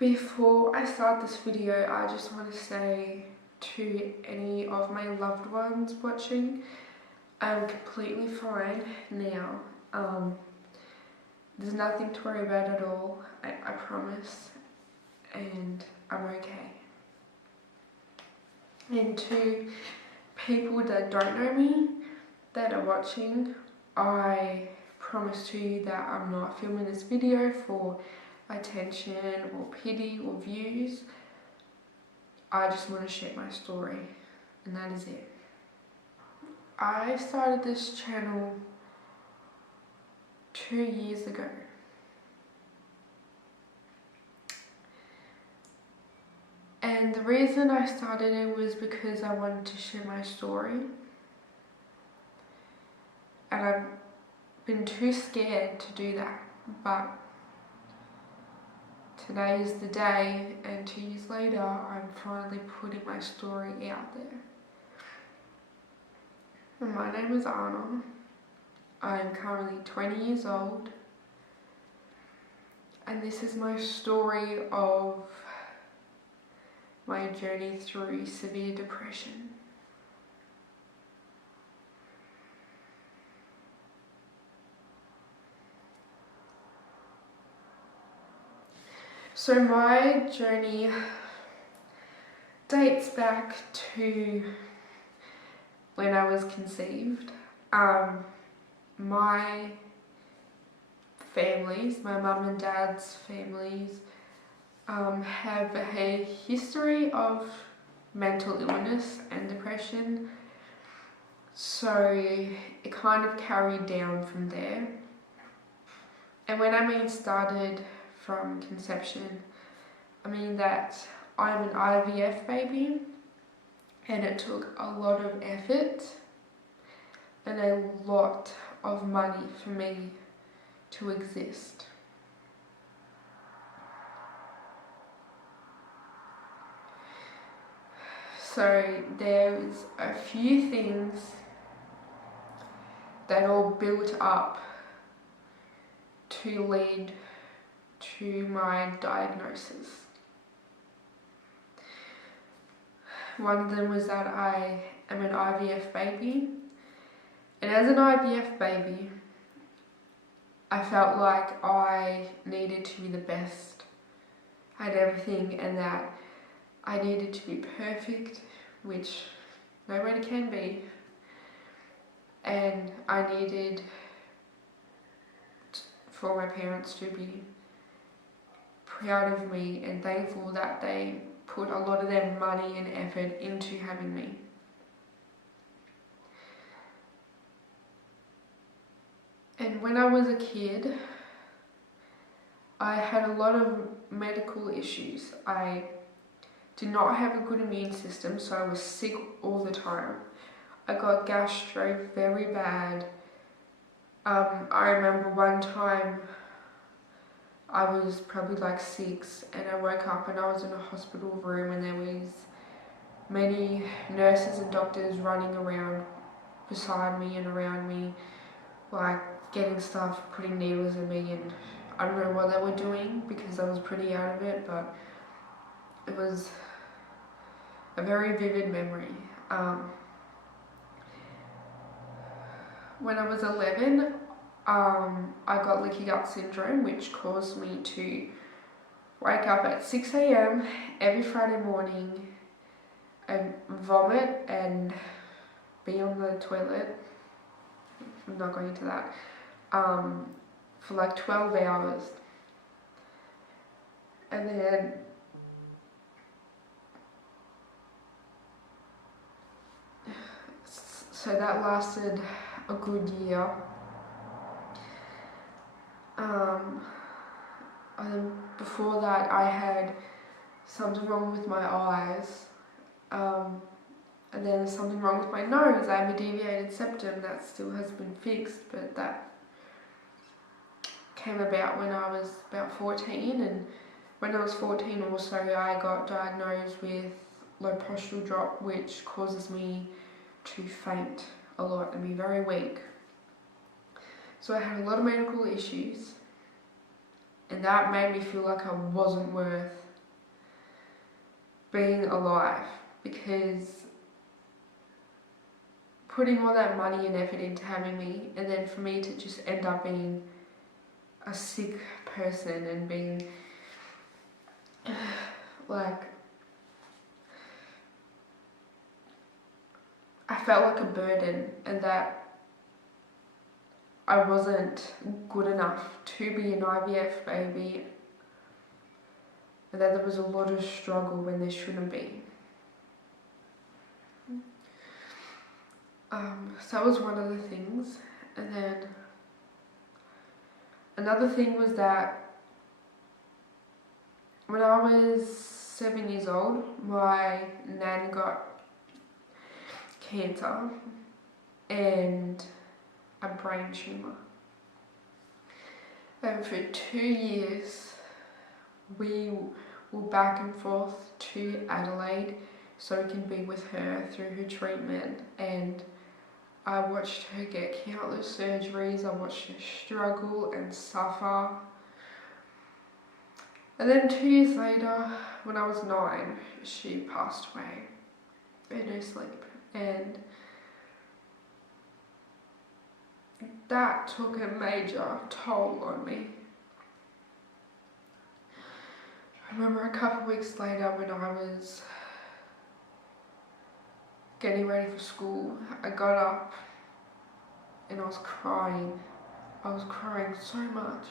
Before I start this video, I just want to say to any of my loved ones watching, I'm completely fine now. There's nothing to worry about at all, I promise, and I'm okay. And to people that don't know me, that are watching, I promise to you that I'm not filming this video for attention or pity or views. I just want to share my story, and that is it. I started this channel 2 years ago. And the reason I started it was because I wanted to share my story. And I've been too scared to do that, but today is the day, and 2 years later, I'm finally putting my story out there. And my name is Arna. I'm currently 20 years old, and this is my story of my journey through severe depression. So my journey dates back to when I was conceived. My families, my mum and dad's families, have a history of mental illness and depression, so it kind of carried down from there. And when I mean started from conception, I mean that I'm an IVF baby, and it took a lot of effort and a lot of money for me to exist. So there's a few things that all built up to lead to my diagnosis. One of them was that I am an IVF baby, and as an IVF baby, I felt like I needed to be the best at everything, and that I needed to be perfect, which nobody can be, and I needed for my parents to be proud of me and thankful that they put a lot of their money and effort into having me. And when I was a kid, I had a lot of medical issues. I did not have a good immune system, so I was sick all the time. I got gastro very bad. I remember one time I was probably like 6, and I woke up and I was in a hospital room, and there was many nurses and doctors running around beside me and around me, like getting stuff, putting needles in me, and I don't know what they were doing because I was pretty out of it, but it was a very vivid memory. When I was 11, I got leaky gut syndrome, which caused me to wake up at 6 a.m. every Friday morning and vomit and be on the toilet. I'm not going into that. For like 12 hours. And then so that lasted a good year. And then before that, I had something wrong with my eyes, and then something wrong with my nose. I have a deviated septum that still has been fixed, but that came about when I was about 14, and when I was 14 also I got diagnosed with low postural drop, which causes me to faint a lot and be very weak. So I had a lot of medical issues, and that made me feel like I wasn't worth being alive, because putting all that money and effort into having me, and then for me to just end up being a sick person and being like, I felt like a burden, and that I wasn't good enough to be an IVF baby, and that there was a lot of struggle when there shouldn't be. So that was one of the things. And then another thing was that when I was 7 years old, my nan got cancer and a brain tumour. And for 2 years, we were back and forth to Adelaide so we can be with her through her treatment. And I watched her get countless surgeries. I watched her struggle and suffer. And then 2 years later, when I was 9, she passed away in her sleep. And that took a major toll on me. I remember a couple of weeks later when I was getting ready for school, I got up and I was crying. I was crying so much.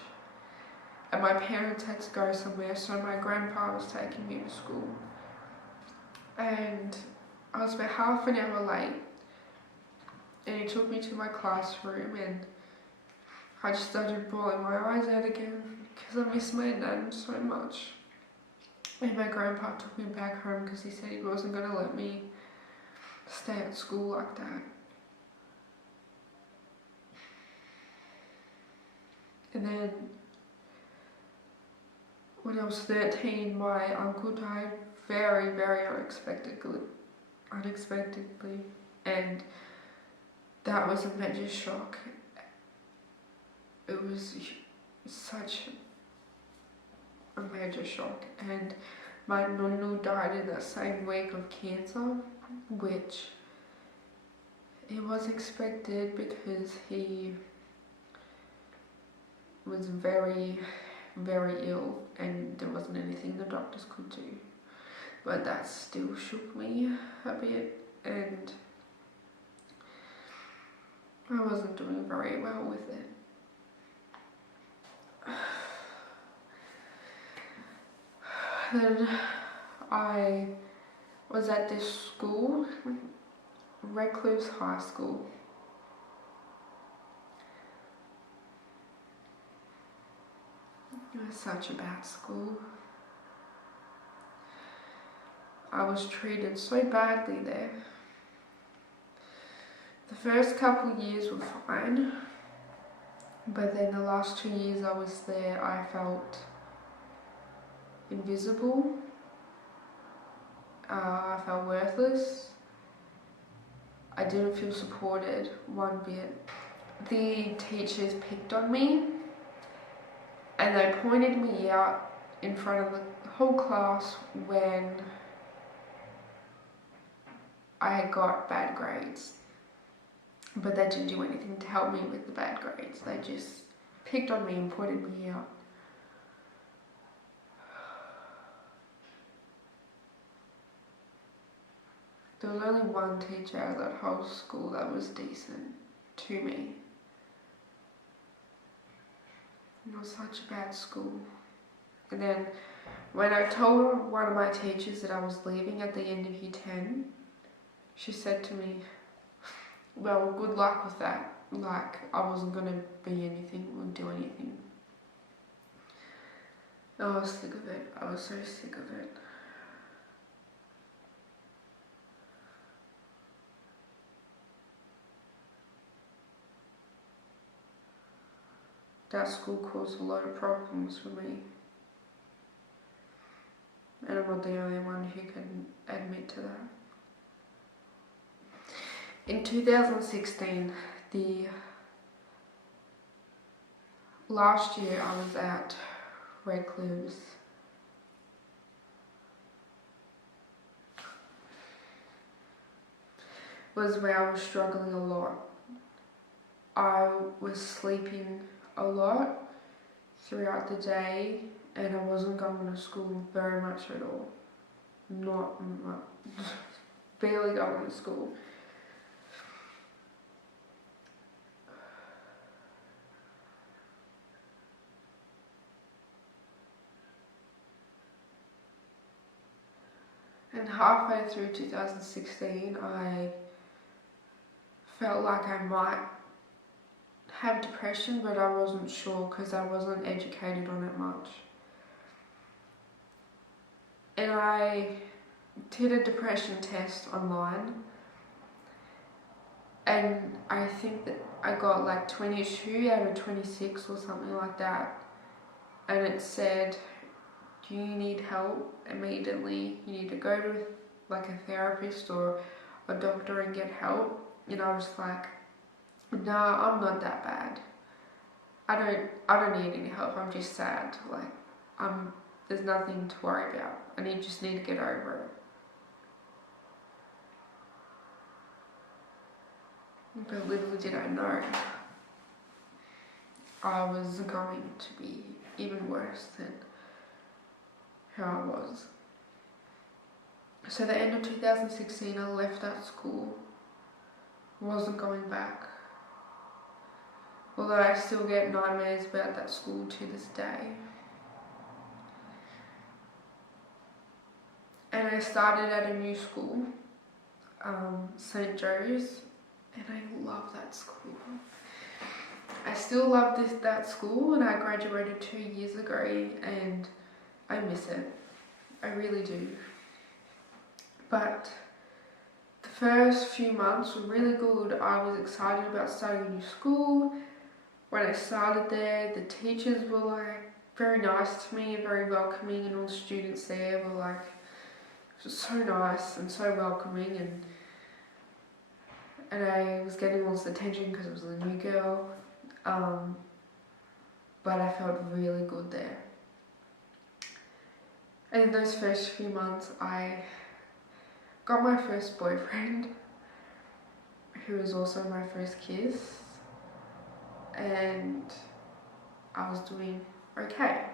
And my parents had to go somewhere, so my grandpa was taking me to school. And I was about half an hour late. And he took me to my classroom and I just started bawling my eyes out again because I miss my nan so much. And my grandpa took me back home because he said he wasn't going to let me stay at school like that. And then when I was 13, my uncle died very, very unexpectedly. And that was a major shock. It was such a major shock. And my nonno died in that same week of cancer, which it was expected because he was very, very ill and there wasn't anything the doctors could do. But that still shook me a bit, and I wasn't doing very well with it. Then I was at this school, Recluse High School. It was such a bad school. I was treated so badly there. The first couple of years were fine, but then the last 2 years I was there, I felt invisible. I felt worthless. I didn't feel supported one bit. The teachers picked on me and they pointed me out in front of the whole class when I had got bad grades. But they didn't do anything to help me with the bad grades. They just picked on me and pointed me out. There was only one teacher at that whole school that was decent to me. It was such a bad school. And then when I told one of my teachers that I was leaving at the end of year 10, she said to me, well, good luck with that. Like, I wasn't going to be anything or do anything. I was sick of it. I was so sick of it. That school caused a lot of problems for me. And I'm not the only one who can admit to that. In 2016, the last year I was at Recluse, was where I was struggling a lot. I was sleeping a lot throughout the day and I wasn't going to school very much at all. Not much. Barely going to school. And halfway through 2016, I felt like I might have depression, but I wasn't sure because I wasn't educated on it much. And I did a depression test online, and I think that I got like 22 out of 26 or something like that. And it said, you need help immediately. You need to go to like a therapist or a doctor and get help. And I was like, no, I'm not that bad. I don't need any help. I'm just sad. Like, there's nothing to worry about. I just need to get over it. But little did I know, I was going to be even worse than how I was. So the end of 2016, I left that school. Wasn't going back. Although I still get nightmares about that school to this day. And I started at a new school, St. Joe's, and I love that school. I still love that school, and I graduated 2 years ago and I miss it. I really do. But the first few months were really good. I was excited about starting a new school. When I started there, the teachers were like very nice to me and very welcoming, and all the students there were like so nice and so welcoming, and I was getting all this attention because I was a new girl, but I felt really good there. And in those first few months, I got my first boyfriend, who was also my first kiss, and I was doing okay.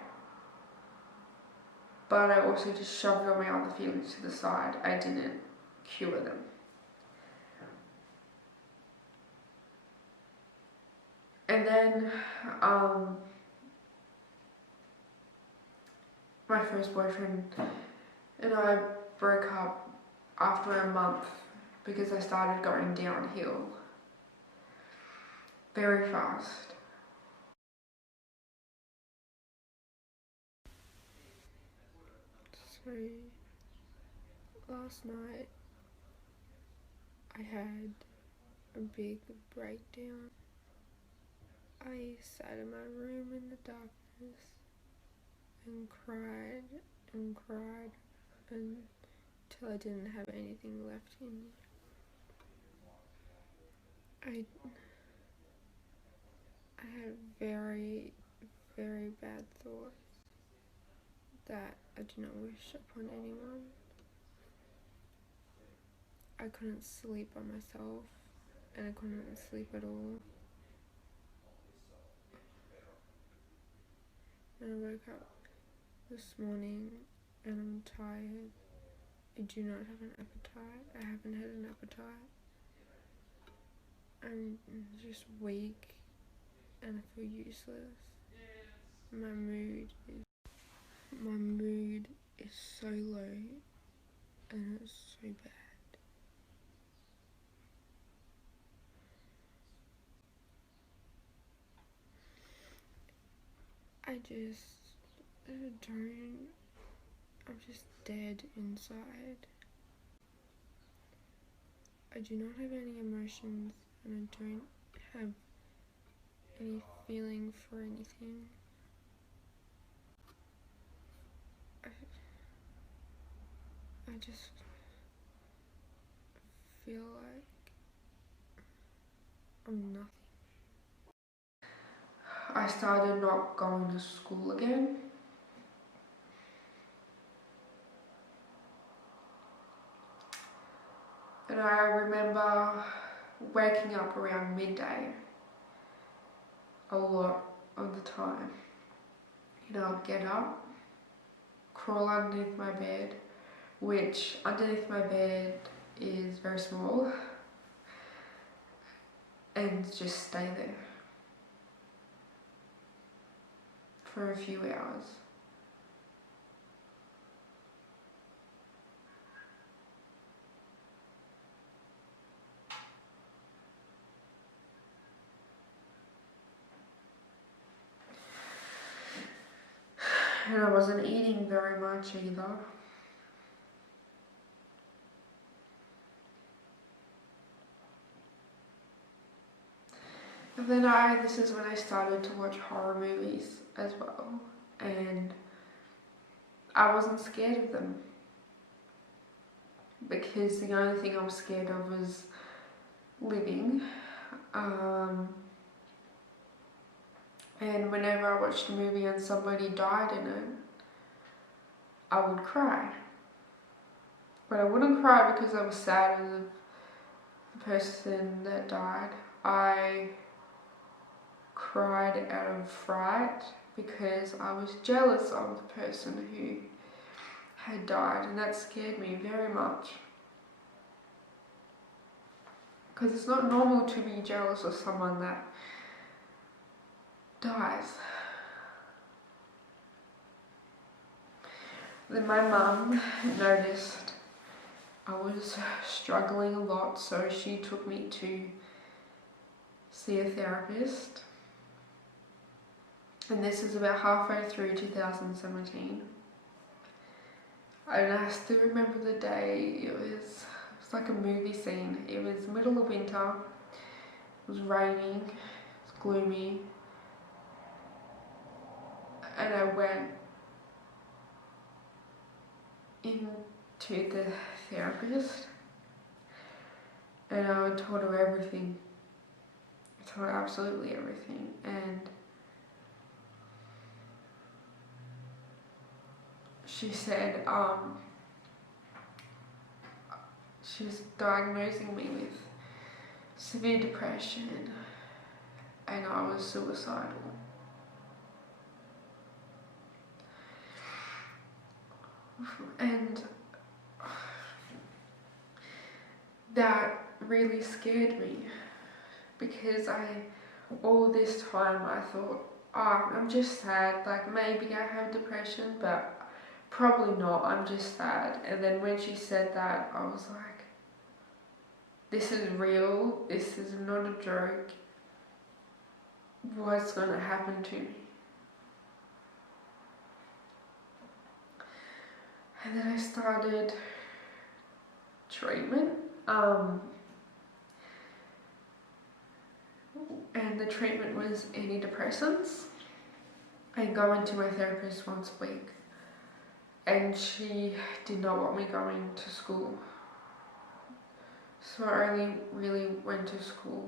But I also just shoved all my other feelings to the side. I didn't cure them. And then my first boyfriend and I broke up after a month because I started going downhill very fast. So last night I had a big breakdown. I sat in my room in the darkness and cried until I didn't have anything left in me. I had very, very bad thoughts that I do not wish upon anyone. I couldn't sleep by myself, and I couldn't sleep at all. And I woke up this morning and I'm tired. I do not have an appetite. I haven't had an appetite. I'm just weak and I feel useless. My mood is so low and it's so bad. I'm just dead inside. I do not have any emotions and I don't have any feeling for anything. I just feel like I'm nothing. I started not going to school again. And I remember waking up around midday a lot of the time. You know, I'd get up, crawl underneath my bed, which underneath my bed is very small, and just stay there for a few hours. And I wasn't eating very much either. And then this is when I started to watch horror movies as well. And I wasn't scared of them. Because the only thing I was scared of was living. And whenever I watched a movie and somebody died in it, I would cry. But I wouldn't cry because I was sad of the person that died. I cried out of fright because I was jealous of the person who had died, and that scared me very much. Because it's not normal to be jealous of someone that dies. Then my mum noticed I was struggling a lot, so she took me to see a therapist. And this is about halfway through 2017. And I still remember the day. It was like a movie scene. It was middle of winter. It was raining. It was gloomy. And I went into the therapist, and I told her everything. I told her absolutely everything, and she said she's diagnosing me with severe depression, and I was suicidal. And that really scared me, because all this time I thought, I'm just sad, like maybe I have depression, but probably not, I'm just sad. And then when she said that, I was like, this is real, this is not a joke, what's gonna happen to me? And then I started treatment, and the treatment was antidepressants, and going to my therapist once a week. And she did not want me going to school, so I only really went to school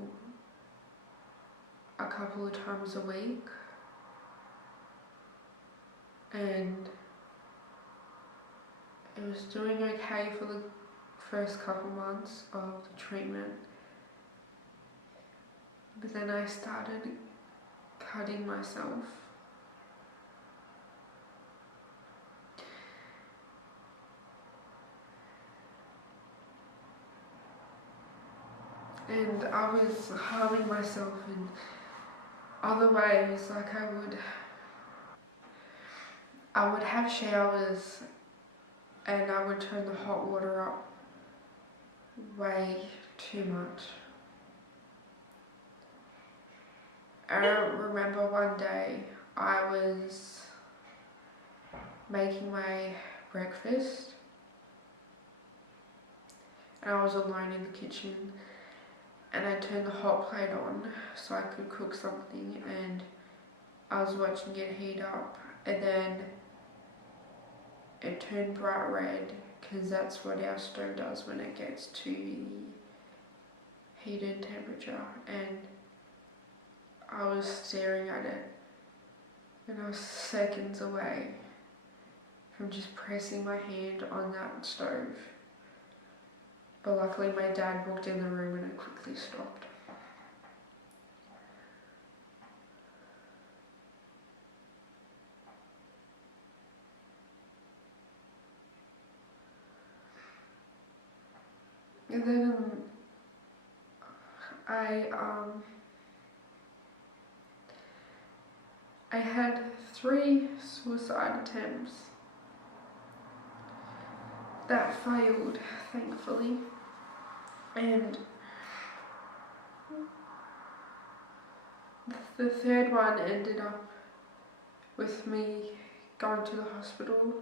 a couple of times a week. And it was doing okay for the first couple months of the treatment, but then I started cutting myself. And I was harming myself in other ways, like I would have showers and I would turn the hot water up way too much. I remember one day I was making my breakfast and I was alone in the kitchen, and I turned the hot plate on so I could cook something, and I was watching it heat up, and then it turned bright red, because that's what our stove does when it gets to the heated temperature. And I was staring at it, and I was seconds away from just pressing my hand on that stove but luckily my dad walked in the room and I quickly stopped. And then I had 3 suicide attempts that failed, thankfully, and the 3rd one ended up with me going to the hospital,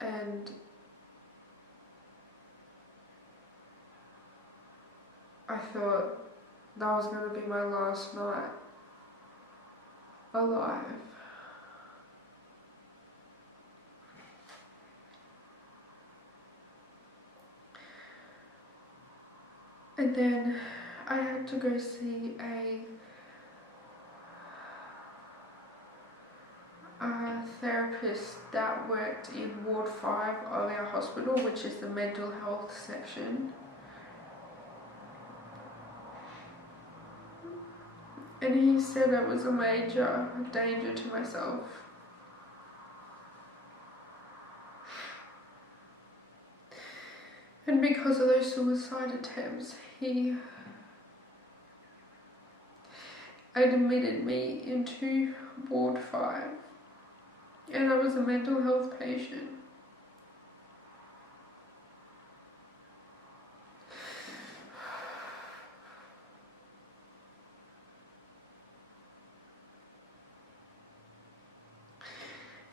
and I thought that was going to be my last night alive. And then I had to go see a therapist that worked in Ward 5 of our hospital, which is the mental health section. And he said I was a major danger to myself. And because of those suicide attempts, he admitted me into Ward 5. And I was a mental health patient.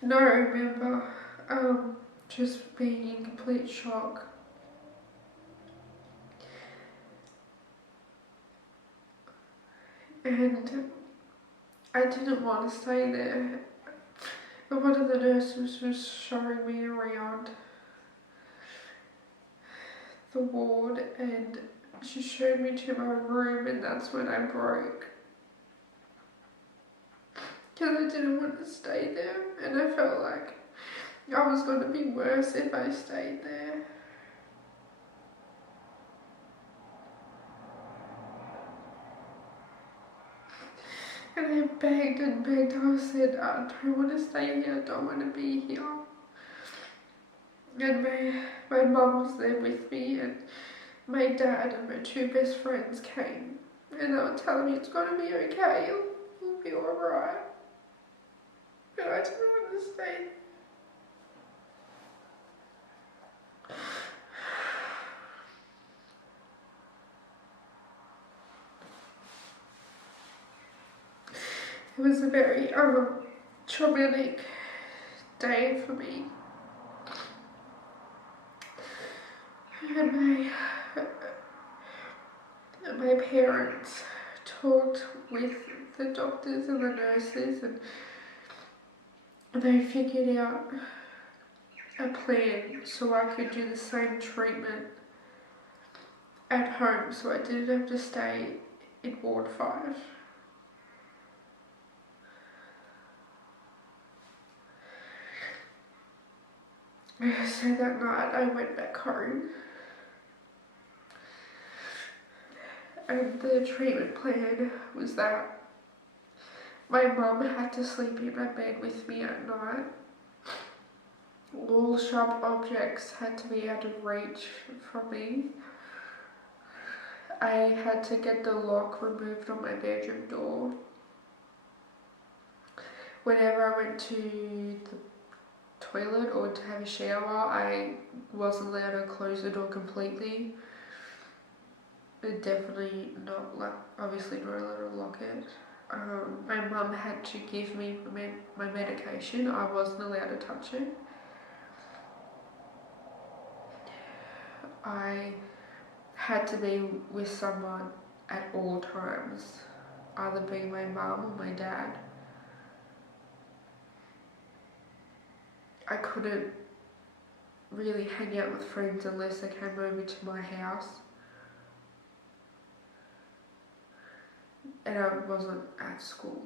And I remember just being in complete shock. And I didn't want to stay there. But one of the nurses was showing me around the ward and she showed me to my room, and that's when I broke. Because I didn't want to stay there, and I felt like I was going to be worse if I stayed there. And I begged and begged. I said, I don't want to stay here, I don't want to be here. And my mum was there with me, and my dad and my 2 best friends came. And they were telling me it's going to be okay, you'll be alright. But I didn't want to stay. It was a very traumatic day for me. And my parents talked with the doctors and the nurses, and they figured out a plan so I could do the same treatment at home, so I didn't have to stay in Ward 5. So that night I went back home, and the treatment plan was that my mum had to sleep in my bed with me at night. All sharp objects had to be out of reach from me. I had to get the lock removed on my bedroom door. Whenever I went to the toilet or to have a shower, I wasn't allowed to close the door completely. But definitely not, obviously not allowed to lock it. My mum had to give me my medication. I wasn't allowed to touch it. I had to be with someone at all times, either being my mum or my dad. I couldn't really hang out with friends unless they came over to my house. And I wasn't at school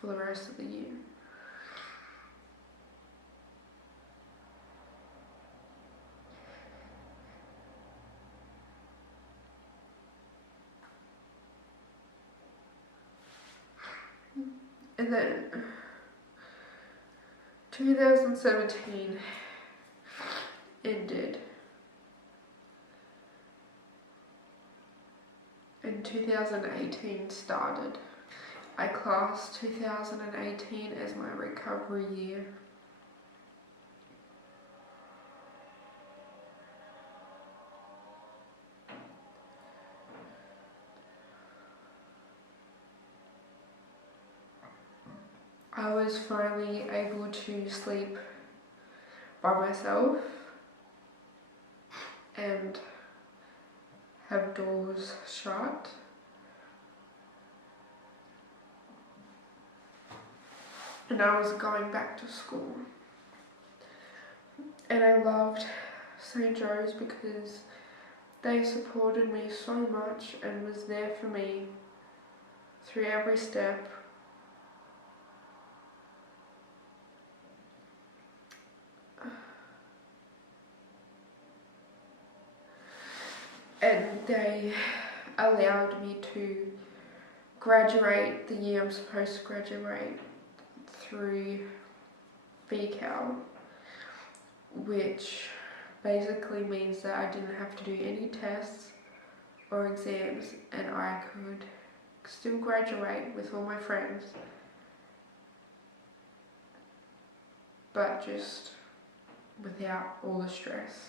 for the rest of the year. And then 2017 ended and 2018 started. I classed 2018 as my recovery year. I was finally able to sleep by myself and have doors shut. And I was going back to school. And I loved St. Joe's because they supported me so much and was there for me through every step. And they allowed me to graduate the year I'm supposed to graduate through VCAL, which basically means that I didn't have to do any tests or exams and I could still graduate with all my friends, but just without all the stress.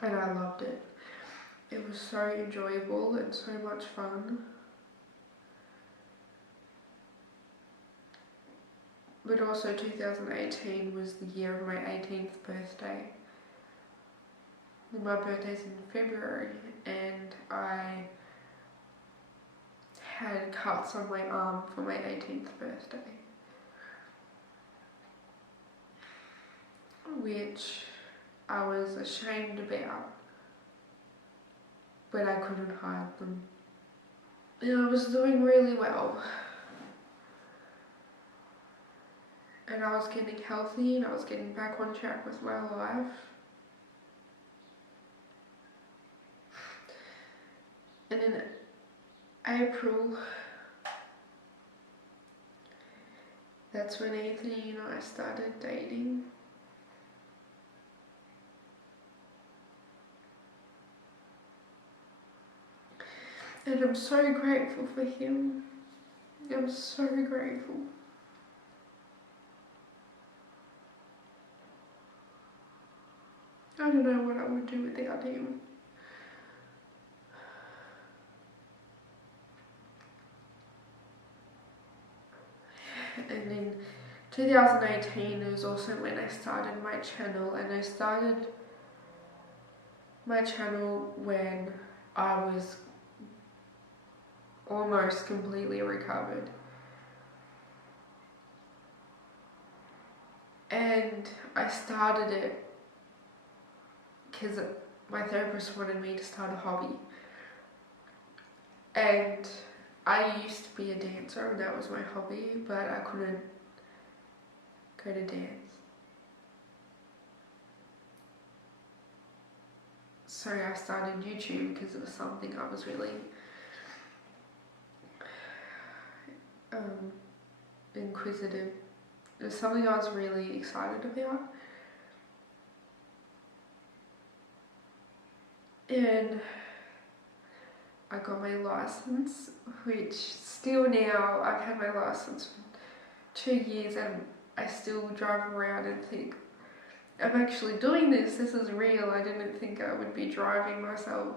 And I loved it. It was so enjoyable and so much fun. But also 2018 was the year of my 18th birthday. My birthday's in February and I had cuts on my arm for my 18th birthday, which I was ashamed about, but I couldn't hide them. And I was doing really well. And I was getting healthy and I was getting back on track with my life. And in April, that's when Anthony and I started dating. And I'm so grateful for him. I'm so grateful. I don't know what I would do without him. And in 2018 it was also when I started my channel, and I started my channel when I was almost completely recovered. And I started it because my therapist wanted me to start a hobby. And I used to be a dancer and that was my hobby, but I couldn't go to dance. So I started YouTube because it was something I was really inquisitive. It was something I was really excited about. And I got my license, which still now, I've had my license for 2 years and I still drive around and think, I'm actually doing this, this is real. I didn't think I would be driving myself.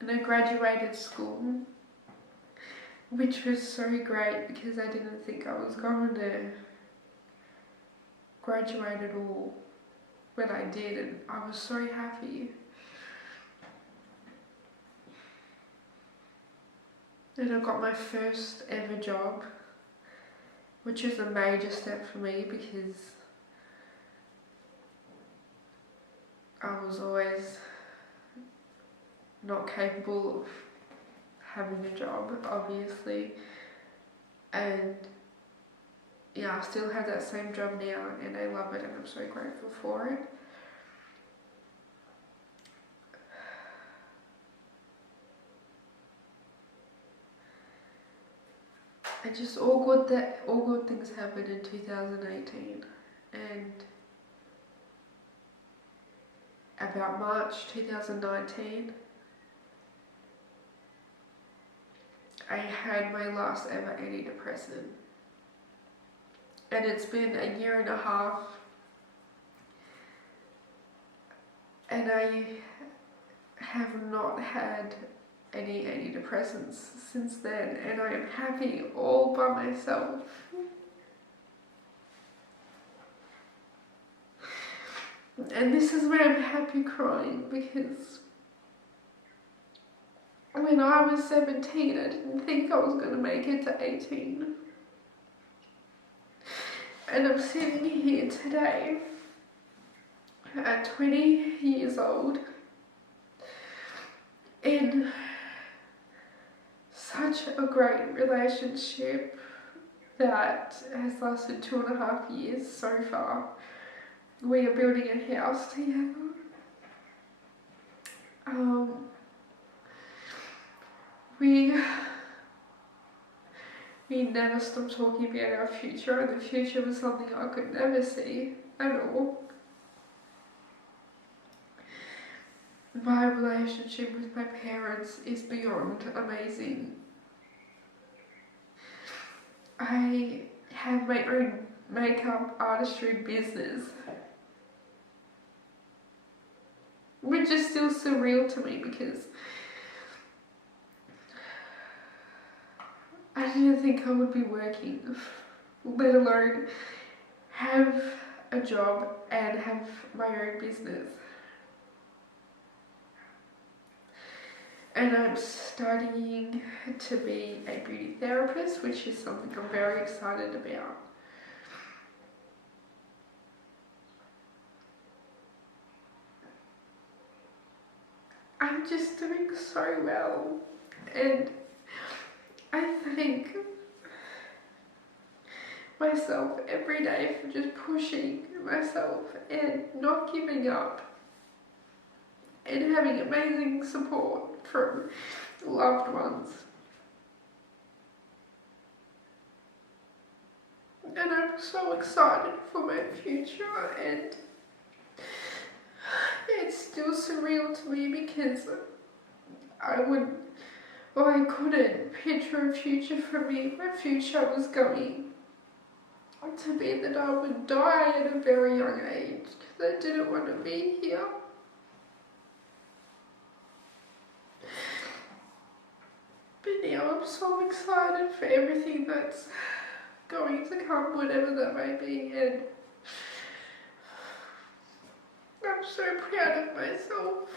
And I graduated school, which was so great because I didn't think I was going to graduate at all. But I did and I was so happy. And I got my first ever job, which is a major step for me because I was always not capable of having a job, obviously. And yeah, I still have that same job now and I love it and I'm so grateful for it. And just all good things happened in 2018, and about March 2019 I had my last ever antidepressant, and it's been a year and a half, and I have not had any antidepressants since then, and I am happy all by myself. And this is where I'm happy crying, because when I was 17 I didn't think I was going to make it to 18. And I'm sitting here today at 20 years old in such a great relationship that has lasted 2.5 years so far. We are building a house together. We never stopped talking about our future, and the future was something I could never see at all. My relationship with my parents is beyond amazing. I have my own makeup artistry business, which is still surreal to me because I didn't think I would be working, let alone have a job and have my own business. And I'm studying to be a beauty therapist, which is something I'm very excited about. I'm just doing so well, and I thank myself every day for just pushing myself and not giving up, and having amazing support from loved ones. And I'm so excited for my future, and it's still surreal to me because I couldn't picture a future for me. My future was going to be that I would die at a very young age because I didn't want to be here. But now I'm so excited for everything that's going to come, whatever that may be, and I'm so proud of myself.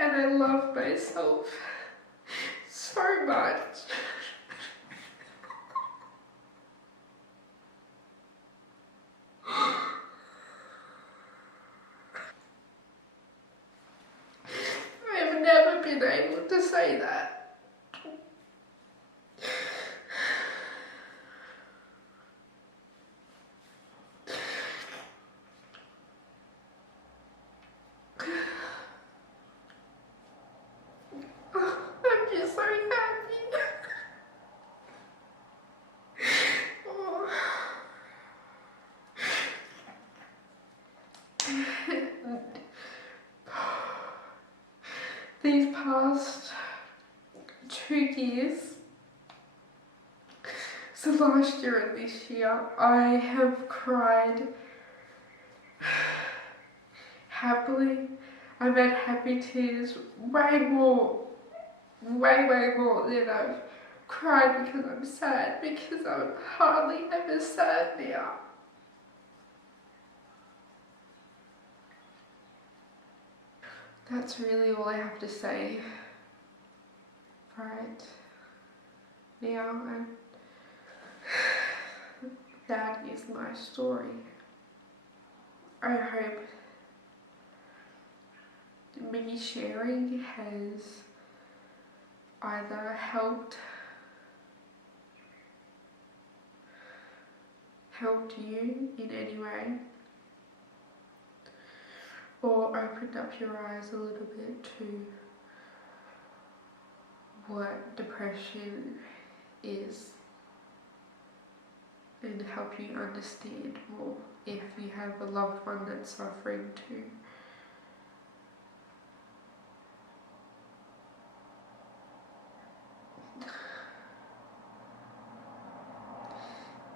And I love myself so much. I have never been able to say that. I'm just so happy. Oh. These past 2 years, so last year and this year, I have cried happily. I've had happy tears way more than I've cried because I'm sad, because I'm hardly ever sad now. That's really all I have to say right now, and that is my story. I hope me sharing has either helped you in any way, or opened up your eyes a little bit to what depression is and help you understand more if you have a loved one that's suffering too.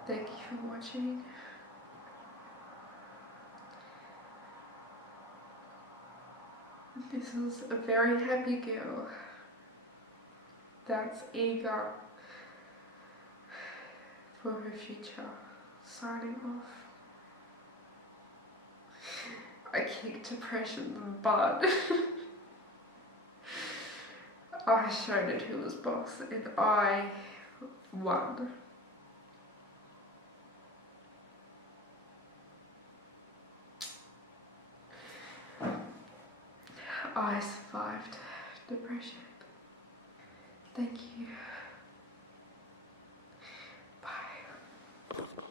Thank you for watching. This is a very happy girl that's eager for her future. Signing off. I kicked depression in the butt. I showed it who was boss and I won. I survived depression. Thank you.